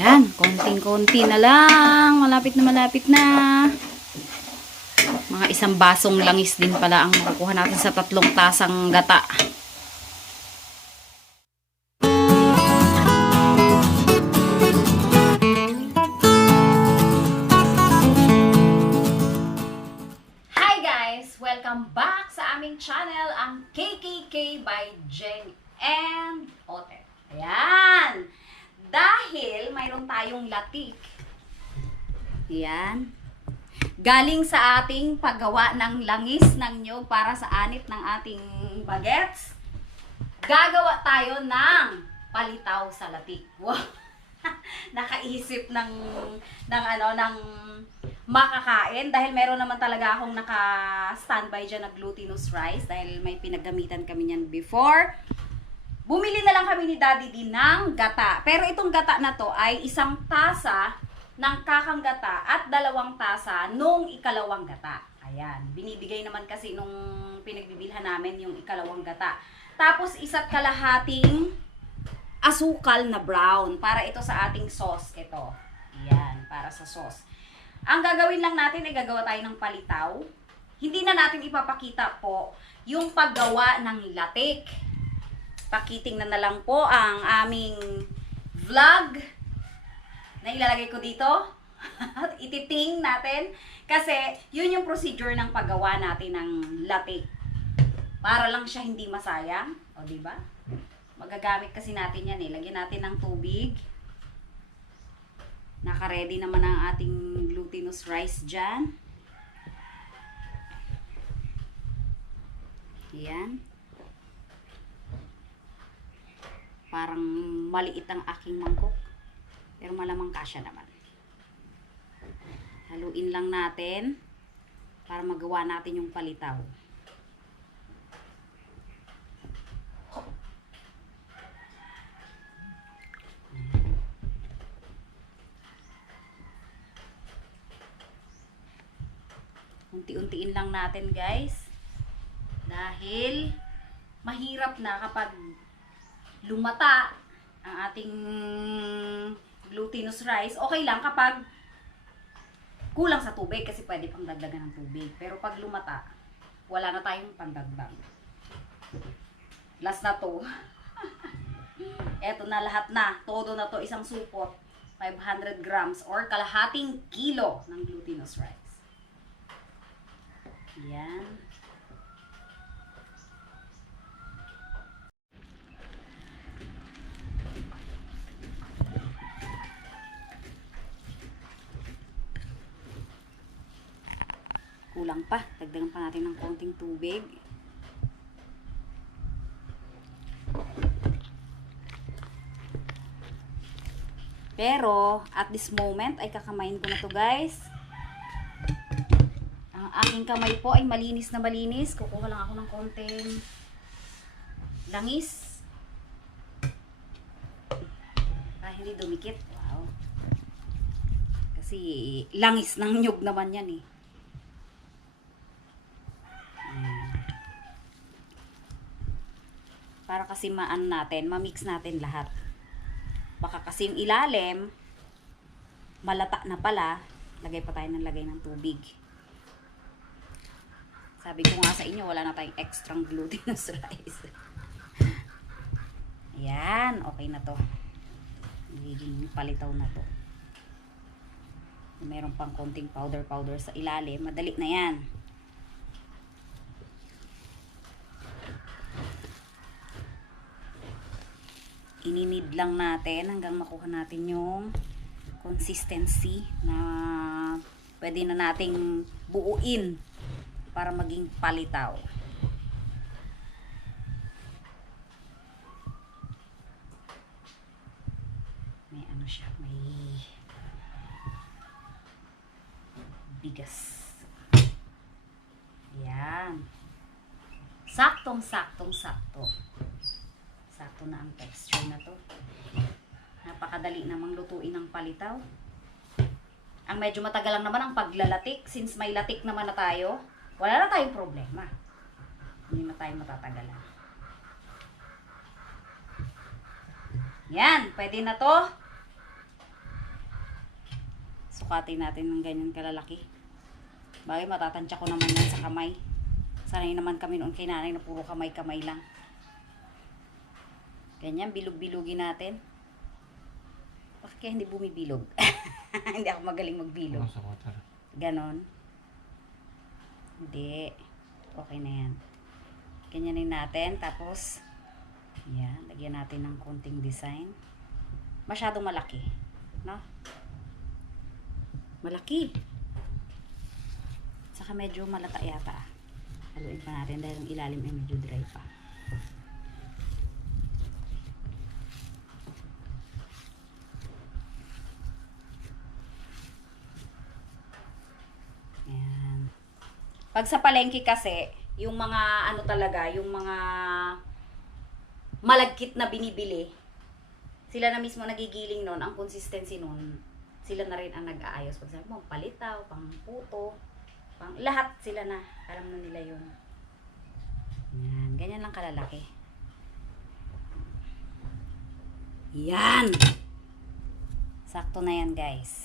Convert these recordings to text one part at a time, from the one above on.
Ayan, konting-konti na lang. Malapit na malapit na. Mga isang basong langis din pala ang makukuha natin sa tatlong tasang gata. Mayroon tayong latik. Ayan. Galing sa ating paggawa ng langis ng nyog para sa anit ng ating bagets, gagawa tayo ng palitaw sa latik. Wow! Nakaisip ng ng ano ng makakain dahil meron naman talaga akong naka-standby dyan na glutinous rice dahil may pinaggamitan kami niyan before. Bumili na lang kami ni Daddy din ng gata. Pero itong gata na to ay isang tasa ng kakang gata at dalawang tasa nung ikalawang gata. Ayan. Binibigay naman kasi nung pinagbibilhan namin yung ikalawang gata. Tapos isa't kalahating asukal na brown para ito sa ating sauce. Ito. Ayan. Para sa sauce. Ang gagawin lang natin ay gagawa tayo ng palitaw. Hindi na natin ipapakita po yung paggawa ng latik. Pakiting na lang po ang aming vlog na ilalagay ko dito. Ititing natin. Kasi yun yung procedure ng paggawa natin ng latik. Para lang siya hindi masayang. O, di ba? Magagamit kasi natin yan eh. Lagyan natin ng tubig. Naka-ready naman ang ating glutinous rice dyan. Yan. Parang maliit ang aking mangkok. Pero malamang kasya naman. Haluin lang natin para magawa natin yung palitaw. Unti-untiin lang natin guys. Dahil mahirap na kapag lumata ang ating glutinous rice. Okay lang kapag kulang sa tubig kasi pwede pang dagdagan ng tubig. Pero pag lumata, wala na tayong pandagdag. Last na to. Eto na lahat na. Todo na to isang supot. 500 grams or kalahating kilo ng glutinous rice. Yan. Kulang pa. Dagdagan pa natin ng konting tubig. Pero, at this moment, ay kakamayin ko na to guys. Ang aking kamay po ay malinis na malinis. Kukuha lang ako ng konting langis. Para hindi dumikit. Wow. Kasi langis ng nyug naman yan eh. Para kasi maan natin, ma-mix natin lahat. Baka kasi yung ilalim, malata na pala, lagay pa tayo ng lagay ng tubig. Sabi ko nga sa inyo, wala na tayong extra glutinous rice. Ayan, okay na to. Magiging palitaw na to. Meron pang konting powder-powder sa ilalim. Madali na yan. Ininid lang natin hanggang makuha natin yung consistency na pwede na nating buuin para maging palitaw. May ano siya, may bigas. Yan. Saktong, saktong, sakto. Sakto na ang texture na to. Napakadali namang lutuin ng palitaw. Ang medyo matagal lang naman ang paglalatik. Since may latik naman na tayo, wala na tayong problema. Hindi na tayo matatagalan. Yan, pwede na to. Sukatin natin ng ganyan kalalaki. Bagay, matatansya ko naman yan sa kamay. Sanay naman kami noon kay nanay na puro kamay-kamay lang. Ganyan, bilog-bilugin natin. Bakit kaya hindi bumibilog? hindi ako magaling magbilog. Sa water? Ganon. Hindi. Okay na yan. Ganyanin natin. Tapos, yan. Lagyan natin ng konting design. Masyadong malaki. No? Malaki. Saka medyo malata yata. Haluin pa natin dahil ang ilalim ay medyo dry pa. Ayan. Pag sa palengke kasi, yung mga ano talaga, yung mga malagkit na binibili, sila na mismo nagigiling nun, ang consistency nun, sila na rin ang nag-aayos. Pag sabi mo, palitaw, pang puto, pang lahat sila na, alam na nila yun. Yan, ganyan lang kalalaki. Yan! Sakto na yan, guys.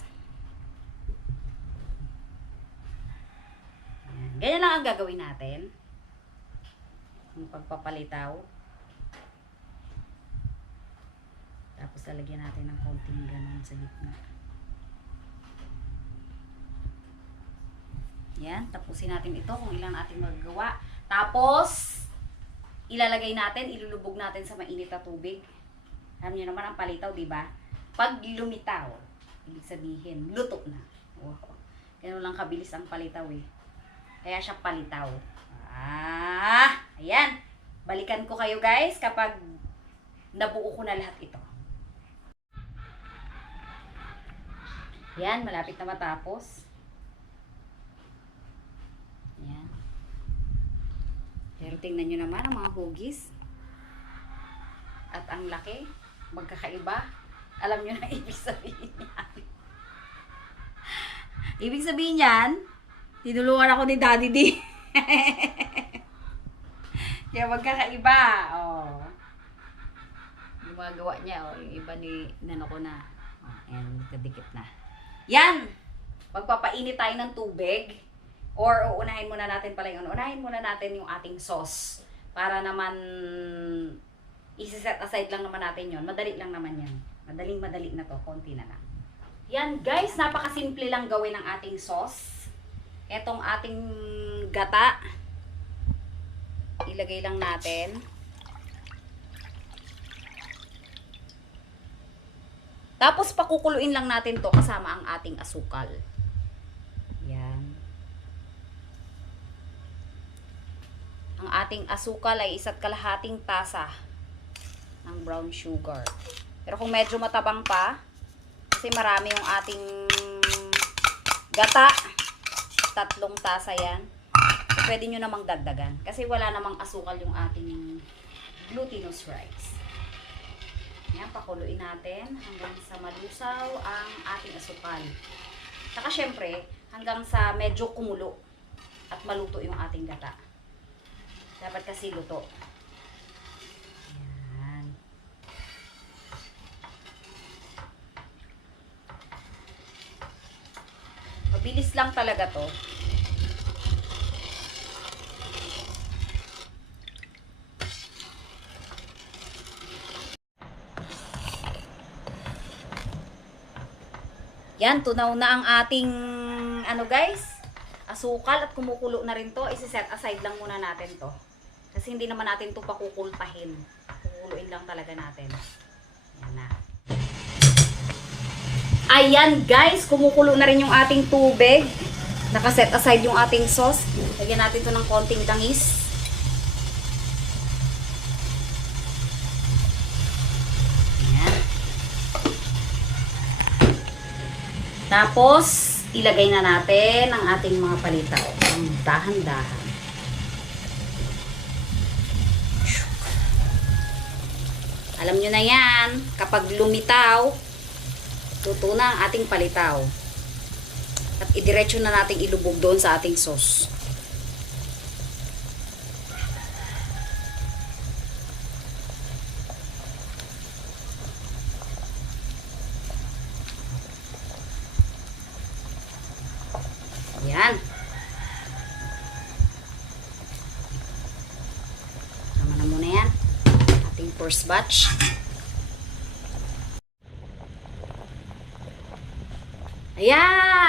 Yan. Ganyan lang ang gagawin natin. Yung pagpapalitaw. Tapos lalagyan natin ng konting ganon sa gitna. Yan, tapusin natin ito kung ilan natin magagawa. Tapos, ilalagay natin, ilulubog natin sa mainit na tubig. Alam niyo naman ang palitaw, di ba? Pag lumitaw, ibig sabihin, luto na. Wow. Ganun lang kabilis ang palitaw eh. Kaya siya palitaw. Ah, ayan. Balikan ko kayo guys kapag nabuo ko na lahat ito. Yan, malapit na matapos. Yan. Pero tingnan nyo naman ang mga hugis. At ang laki, magkakaiba. Alam nyo na ibig sabihin yan. ibig sabihin yan, tinulungan ako ni Daddy D. Kaya magkakaiba. Oh. Gumagawa niya, oh. Yung iba ni nano ko na. Oh, ayan, dikit na. Yan! Magpapainit tayo ng tubig. Or uunahin muna natin pala yun. Unahin muna natin yung ating sauce. Para naman isi-set aside lang naman natin yon. Madali lang naman yan. Madaling madali na to. Konti na lang. Yan guys, napakasimple lang gawin ng ating sauce. Etong ating gata. Ilagay lang natin. Tapos pakukuluin lang natin to kasama ang ating asukal. Yan. Ang ating asukal ay isa't kalahating tasa ng brown sugar. Pero kung medyo matabang pa, kasi marami yung ating gata, tatlong tasa yan, pwede nyo namang dagdagan. Kasi wala namang asukal yung ating glutinous rice. Yan, pakuluin natin hanggang sa malusaw ang ating asukal. Saka syempre, hanggang sa medyo kumulo at maluto yung ating gata. Dapat kasi luto. Yan. Mabilis lang talaga to. Yan, tunaw na ang ating ano guys, asukal at kumukulo na rin to. Isi-set aside lang muna natin to. Kasi hindi naman natin to pakukultahin. Kukuluin lang talaga natin. Ayan guys, kumukulo na rin yung ating tubig. Nakaset aside yung ating sauce. Lagyan natin to ng konting langis. Ayan. Tapos, ilagay na natin ang ating mga palitaw. Ang dahan-dahan. Alam nyo na yan, kapag lumitaw, luto na ang ating palitaw. At idiretso na nating ilubog doon sa ating sauce. Yan. Tama na muna yan. Ating first batch.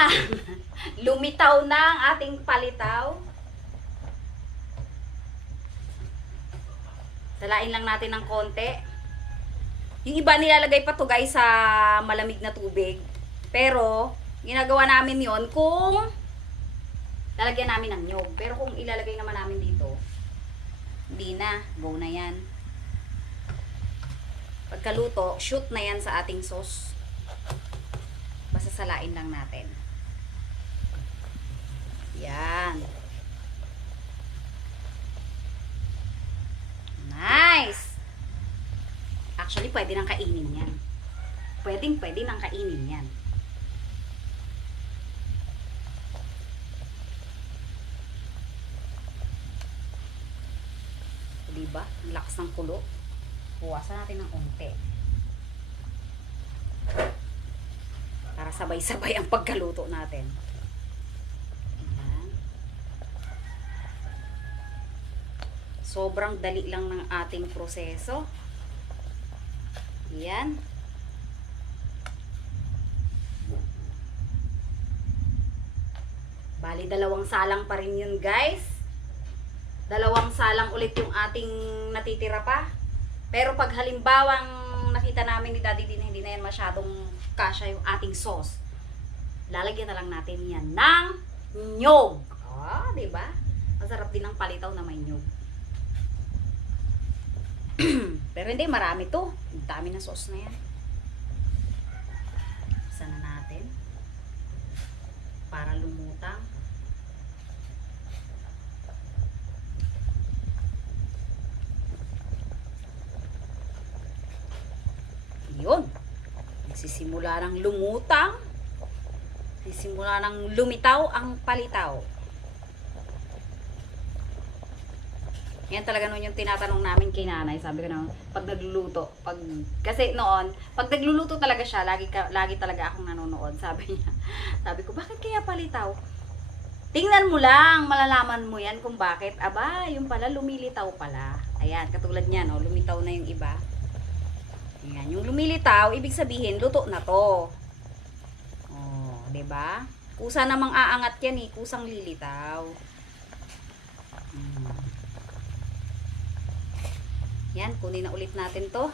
Lumitaw na ang ating palitaw. Talain lang natin ng konti. Yung iba nilalagay pa to guys sa malamig na tubig. Pero, ginagawa namin yon kung lalagyan namin ng nyog. Pero kung ilalagay naman namin dito, hindi na. Go na yan. Pagkaluto, shoot na yan sa ating sauce. Basta salain lang natin. Yan. Nice! Actually, pwede nang kainin yan. Pwedeng, pwede nang kainin yan. Diba? Ang lakas ng kulo. Buwasan natin ng unti. Para sabay-sabay ang pagkaluto natin. Ayan. Sobrang dali lang ng ating proseso. Yan. Bali, dalawang salang pa rin yun, guys. Dalawang salang ulit yung ating natitira pa. Pero pag halimbawang nakita namin ni Daddy din hindi na yan masyadong kasya yung ating sauce, lalagyan na lang natin yan ng nyog. Ah, di ba? Masarap din ang palitaw na may nyog. Pero hindi, marami to. Ang dami na sauce na yan. Sana natin. Para lumutang. Yun. Nagsisimula ng lumutang. Nagsisimula ng lumitaw ang palitaw. Yan talaga noon yung tinatanong namin kay nanay. Sabi ko na, pag nagluluto, pag, kasi noon, pag nagluluto talaga siya, lagi, ka, lagi talaga akong nanonood. Sabi niya, sabi ko, bakit kaya palitaw? Tingnan mo lang, malalaman mo yan kung bakit. Aba, yung pala, lumilitaw pala. Ayan, katulad niya, no, lumitaw na yung iba. Ayan, yung lumilitaw, ibig sabihin, luto na to. Oh, ba? Kusa namang aangat yan eh, kusang lilitaw. Hmm. Yan, kunin na ulit natin to.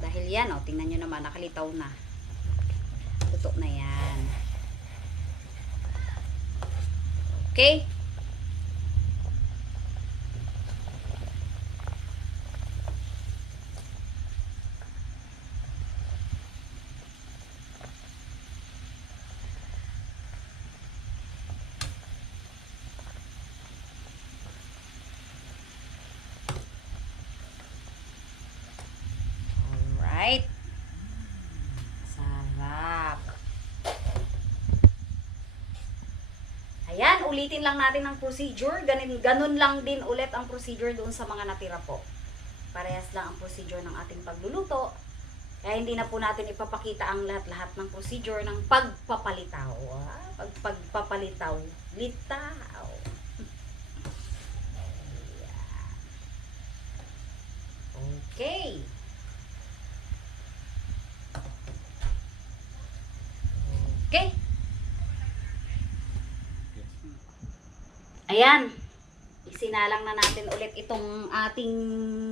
Dahil yan, oh, tingnan nyo naman, nakalitaw na. Luto na yan. Okay? Alright. Sarap. Ayan, ulitin lang natin ang procedure. Ganun, ganun lang din ulit ang procedure doon sa mga natira po. Parehas lang ang procedure ng ating pagluluto. Kaya hindi na po natin ipapakita ang lahat-lahat ng procedure ng pagpapalitaw. Ah, pag pagpapalitaw. Litaw. Okay. Ayan. Isinalang na natin ulit itong ating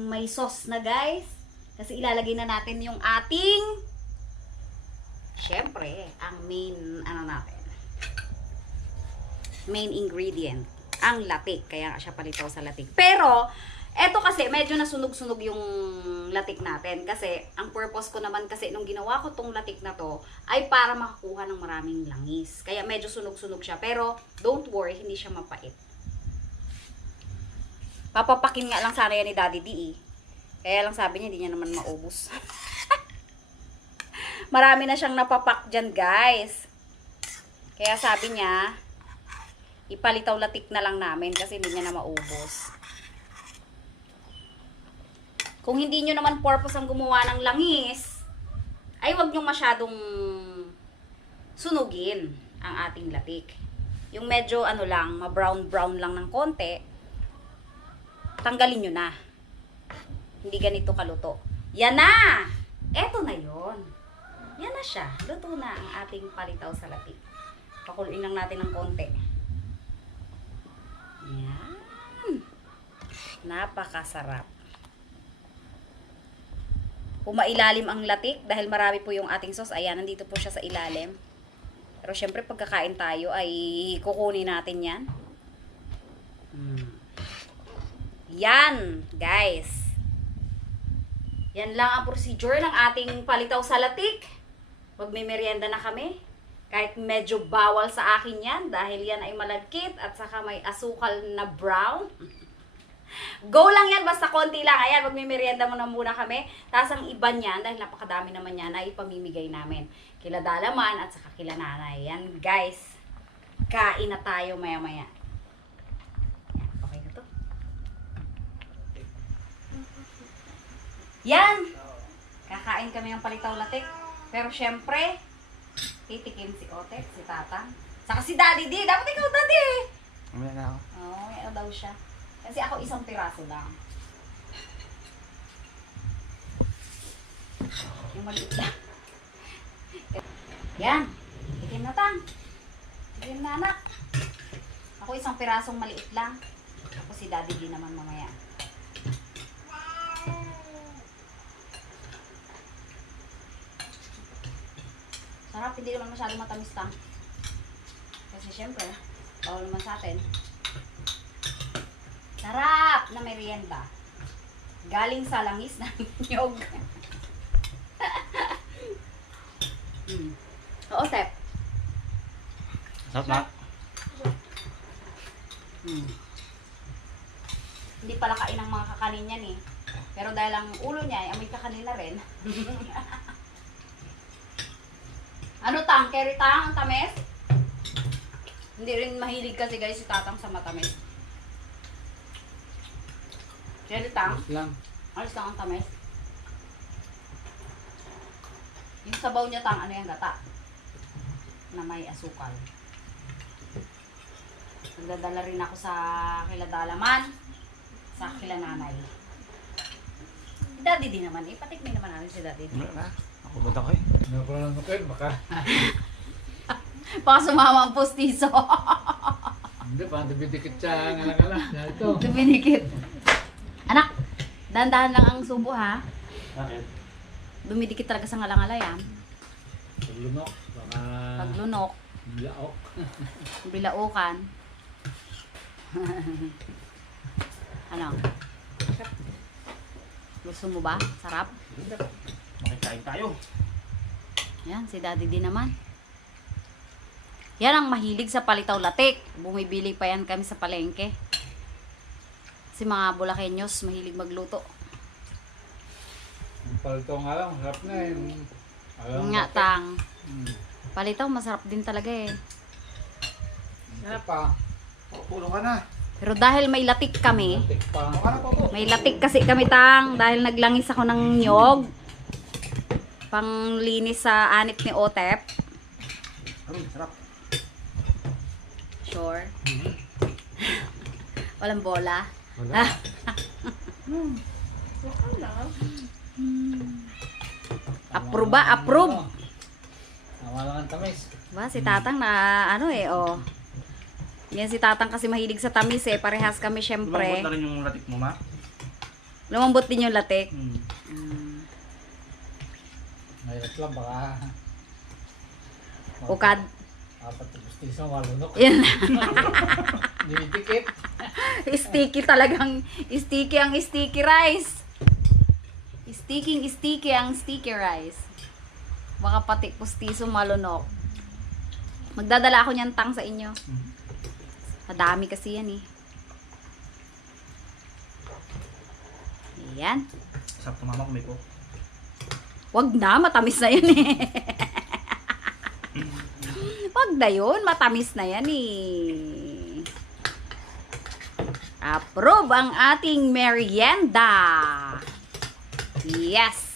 may sauce na guys. Kasi ilalagay na natin yung ating syempre, ang main ano natin. Main ingredient, ang latik. Kaya siya palitaw sa latik. Pero eto kasi medyo nasunog-sunog yung latik natin kasi ang purpose ko naman kasi nung ginawa ko tong latik na to ay para makakuha ng maraming langis. Kaya medyo sunog-sunog siya pero don't worry, hindi siya mapait. Papapakin nga lang sana yan ni Daddy D eh. Kaya lang sabi niya hindi niya naman maubos. Marami na siyang napapak dyan guys. Kaya sabi niya, ipalitaw latik na lang namin kasi hindi niya na maubos. Kung hindi nyo naman purpose ang gumawa ng langis, ay wag nyo masyadong sunugin. ang ating latik. Yung medyo ano lang, ma-brown-brown lang ng konti, tanggalin nyo na. Hindi ganito kaluto. Yan na! Eto na yon. Yan na siya. Luto na ang ating palitaw sa latik. Pakuluin lang natin ng konti. Yan. Napakasarap. Pumailalim ang latik dahil marami po yung ating sauce. Ayan, nandito po siya sa ilalim. Pero syempre pagkakain tayo ay kukunin natin yan. Mm. Yan, guys. Yan lang ang procedure ng ating palitaw sa latik. Pag may merienda na kami. Kahit medyo bawal sa akin yan dahil yan ay malagkit at saka may asukal na brown. Go lang yan, basta konti lang. Ayan, magmimerienda mo na muna kami. Tapos ang iba niyan, dahil napakadami naman yan, ay ipamimigay namin. Kila Dalaman at saka kila Nanay. Yan, guys. Kain na tayo maya-maya. Yan, okay na to. Yan! Kakain kami ng palitaw latik. Pero syempre, titikim si Otek, si Tatang. Saka si Daddy D. Dapat ikaw, Daddy eh. Mamaya na ako. Oo, oh, ano daw siya. Kasi ako isang piraso lang. Yung maliit lang. Yan. Tikim na tang. Tikim na anak. Ako isang pirasong maliit lang. Ako si daddy din naman mamaya. Sarap, hindi naman masyado matamis tang. Kasi syempre, bawal naman sa atin. Sarap na merienda. Galing sa langis ng nyog. mm. Oo, Tep. Sarap na. Mm. Hindi pala kain ng mga kakanin yan eh. Pero dahil ang ulo niya ay amoy kakanin na rin. ano tang? Carry tang? Ang tamis? Hindi rin mahilig kasi guys si tatang sa matamis. Carry tang? Sarap lang. Alis lang ang tamis. Yung sabaw niya tang, ano yung gata? Na may asukal. Nagdadala rin ako sa kila Dalaman, sa kila Nanay. Si Daddy din naman eh. Patikmin naman natin si Daddy. Mamaya punta ko eh. Ano ko lang kayo, baka Baka sumama ang postiso. hindi pa dumidikit siya nga lang lang. Yan ito. Duminikit. Anak, dahan-dahan lang ang subo ha. Bakit? Dumidikit talaga sa ngalangalay ah. Paglunok, baka Paglunok, laok. bilaukan. ano? Gusto mo ba? Sarap? Makikain tayo. Yan, si daddy din naman. Yan ang mahilig sa palitaw latik. Bumibili pa yan kami sa palengke. Si mga Bulakenyos mahilig magluto. Ang palito nga lang, harap na eh. Alam Nga tang. Hmm. Palitaw masarap din talaga eh. Ano pa? Pulo ka na. Pero dahil may latik kami, Tik pa. Ano ka na po po? may latik kasi kami tang dahil naglangis ako ng nyog. Panglinis sa anit ni Otep. Sarap. Sure. Walang bola. Wala. Approve ba? Approve. Tama lang ang tamis. Ba, si Tatang na ano eh, oh. Yan si Tatang kasi mahilig sa tamis eh. Parehas kami Lumambot syempre. na rin yung latik mo, ma. Lumambot din yung latik. Hmm. Mm. Mahirap lang, baka Ukad. apat na gustiso, malunok. Yan. Dumidikit. sticky talagang, sticky ang sticky rice. Sticking sticky ang sticky rice. Baka pati pustiso malunok. Magdadala ako niyan tang sa inyo. Mhm. Madami kasi yan eh. Ayan. Sarap tumama ko, may ko. Wag na, matamis na yan eh. Wag na yun, matamis na yan eh. Approve ang ating merienda. Yes.